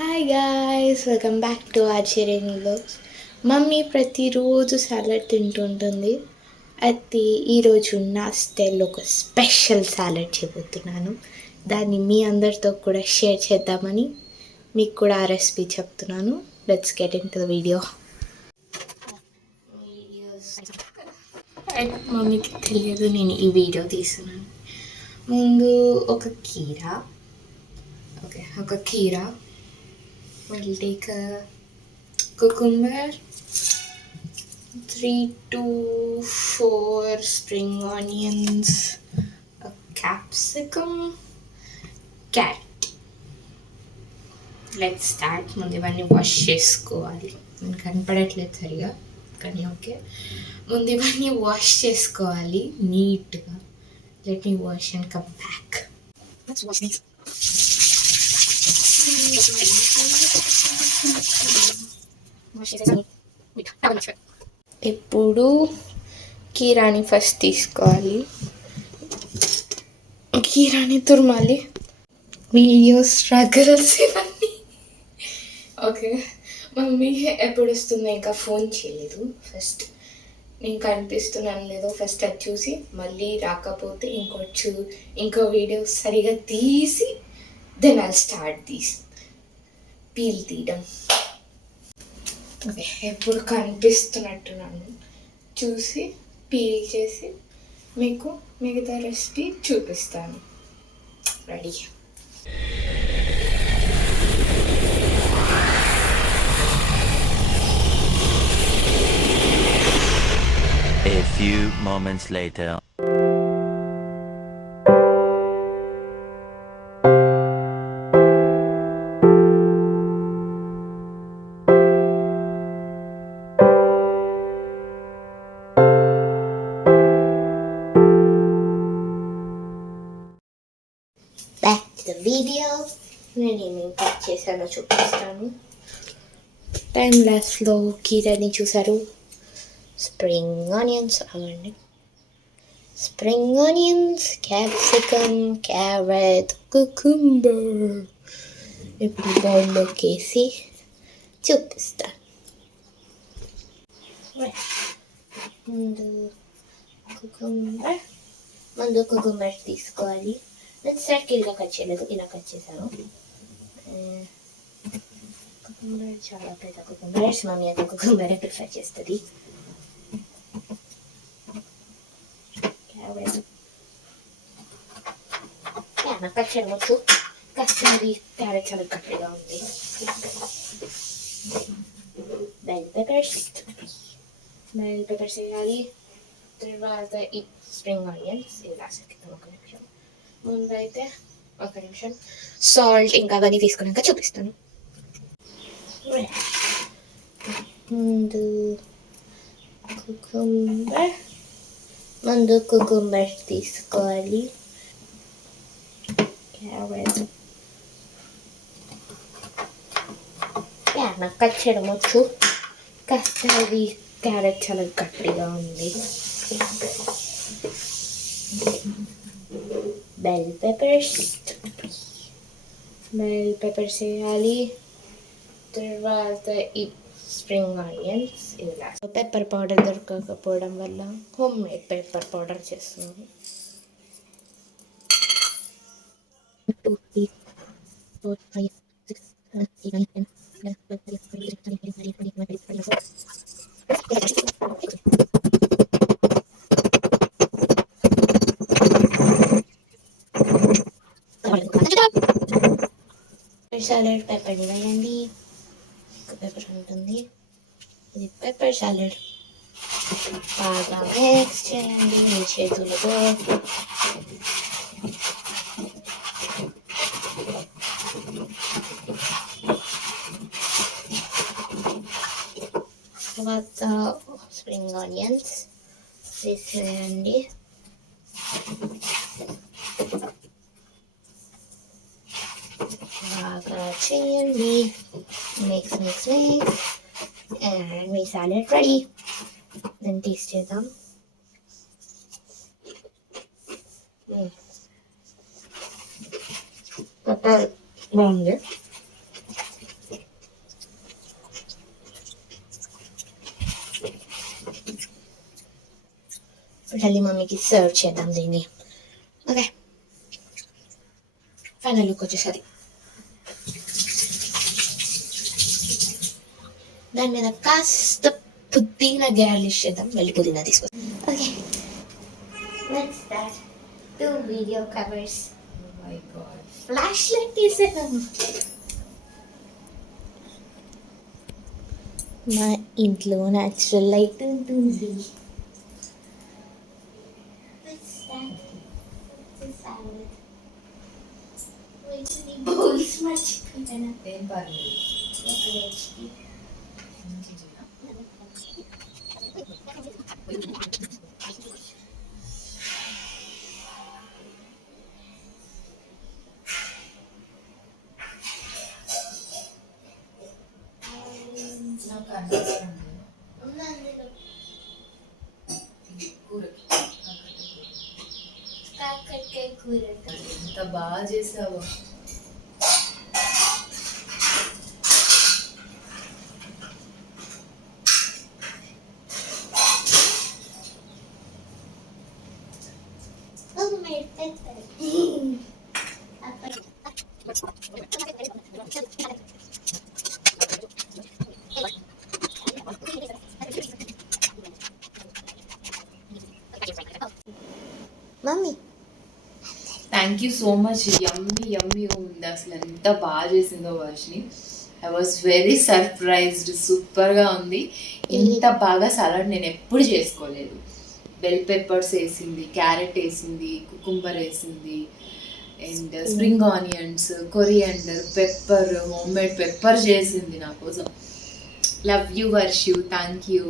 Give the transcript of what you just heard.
Hi guys, welcome back to ఆర్చరేని vlogs. Mummy ప్రతిరోజు salad తింటుంటుంది. అయితే ఈరోజు నా స్టైల్లో ఒక స్పెషల్ సాలడ్ చేయబోతున్నాను. దాన్ని మీ అందరితో కూడా షేర్ చేద్దామని మీకు కూడా ఆ రెసిపీ చెప్తున్నాను. Let's get in to the video. మమ్మీకి తెలియదు నేను ఈ వీడియో తీస్తున్నాను. ముందు ఒక కీరా we'll take a cucumber, 3 to 4 spring onions, a capsicum, carrot. Let's start. ముందు ఇవన్నీ వాష్ చేసుకోవాలి. నేను కనపడట్లేదు సరిగా కానీ ఓకే. ముందు ఇవన్నీ వాష్ చేసుకోవాలి నీట్గా. Let me wash and come back. Let's wash these. ఇప్పుడు కీరాని ఫస్ట్ తీసుకోవాలి. కీరాని తురమాలి. వీడియో స్ట్రగల్స్ ఇవన్నీ. ఓకే, మమ్మీ ఎప్పుడు వస్తుందో ఇంకా ఫోన్ చేయలేదు. ఫస్ట్ నేను కనిపిస్తున్నాను లేదో ఫస్ట్ అది చూసి మళ్ళీ రాకపోతే ఇంకో వీడియో సరిగా తీసి దెన్ ఐల్ స్టార్ట్ పీల్ తీయడం. ఓకే, ఎప్పుడు కనిపిస్తున్నట్టున్నాను చూసి పీల్ చేసి మీకు మిగతా రెసిపీ చూపిస్తాను. Ready. A few moments later. Back to the video. నేను ఏమేమి కట్ చేశానో చూపిస్తాను. టైం లాస్ట్లో కీరాని చూసారు. స్ప్రింగ్ ఆనియన్స్ అవండి. Spring onions, capsicum, carrot, cucumber. ఇప్పుడు బౌల్లోకి వేసి చూపిస్తాను. ముందు కుకుంబర్ తీసుకోవాలి. నేను సర్కిల్గా కట్ చేయలేదు, ఇలా కట్ చేశాను. కుకుంబర్ చాలా పెద్ద కుకుంబర్స్, మమ్మీ అయితే కుకుంబరే ప్రిఫర్ చేస్తుంది. నాకు కట్ చేయవచ్చు. కస్టమరీ క్యారెట్ చాలా గట్టిగా ఉంది. బెల్ పెప్పర్స్ వేయాలి. తర్వాత ఈ స్ప్రింగ్ ఆనియన్స్ ఇలా సరిగ్గా ఒక నిమిషం ముందైతే సాల్ట్ ఇంకా అవన్నీ తీసుకున్నాక చూపిస్తాను. ముందు కుకుంబర్ తీసుకోవాలి. క్యారెట్ నాకు కట్ చేయడం వచ్చు. కస్టమరీ క్యారెట్ చాలా గట్టిగా ఉంది. బెల్ పెప్పర్స్ వేయాలి. తర్వాత ఈ స్ప్రింగ్ ఆనియన్స్ ఇలా. పెప్పర్ పౌడర్ దొరకకపోవడం వల్ల హోమ్ మేడ్ పెప్పర్ పౌడర్ చేస్తున్నాను. సాలెడ్ పెప్పర్ని వేయండి. పెప్పర్ ఉంటుంది. ఇది పెప్పర్ సాలెడ్ బాగా మిక్స్ చేయండి మీ చేతులతో. తర్వాత స్ప్రింగ్ ఆనియన్స్ వేసేయండి. బాగా చేయండి. Mix and me salad ready. దాన్ని టేస్ట్ చేద్దాం. పెప్పర్ బాగుంది. ఇప్పుడు వెళ్ళి మమ్మీకి సర్వ్ చేద్దాం దీన్ని. ఓకే, ఫైనల్ లుక్ వచ్చేసరి దాని మీద కాస్త పుదీనా గార్లిష్ చేద్దాం. వెళ్ళి పుదీనా తీసుకొస్తాం. Okay, let's start 2 video covers. Flash light తీసేద్దాము. మా ఇంట్లో న్యాచురల్ లైట్ ఉంటుంది. బౌల్స్ మర్చిపోయినా. ఏం పర్లేదు. నాకు అనిపిస్తుంది కూరకి కాకరకాయ కూర ఎంత బాగా చేసావు. Mummy thank you so much. Yummy ఉంది. అసలు ఎంత బాగా చేసిందో Varshini. I was very surprised. సూపర్గా ఉంది. ఇంత బాగా సలాడ్ నేను ఎప్పుడు చేసుకోలేదు. బెల్ పెప్పర్స్ వేసింది, క్యారెట్ వేసింది, కుకుంబర్ వేసింది, and spring onions, coriander, pepper, home made pepper చేసింది నా కోసం. Love you Varshu, thank you.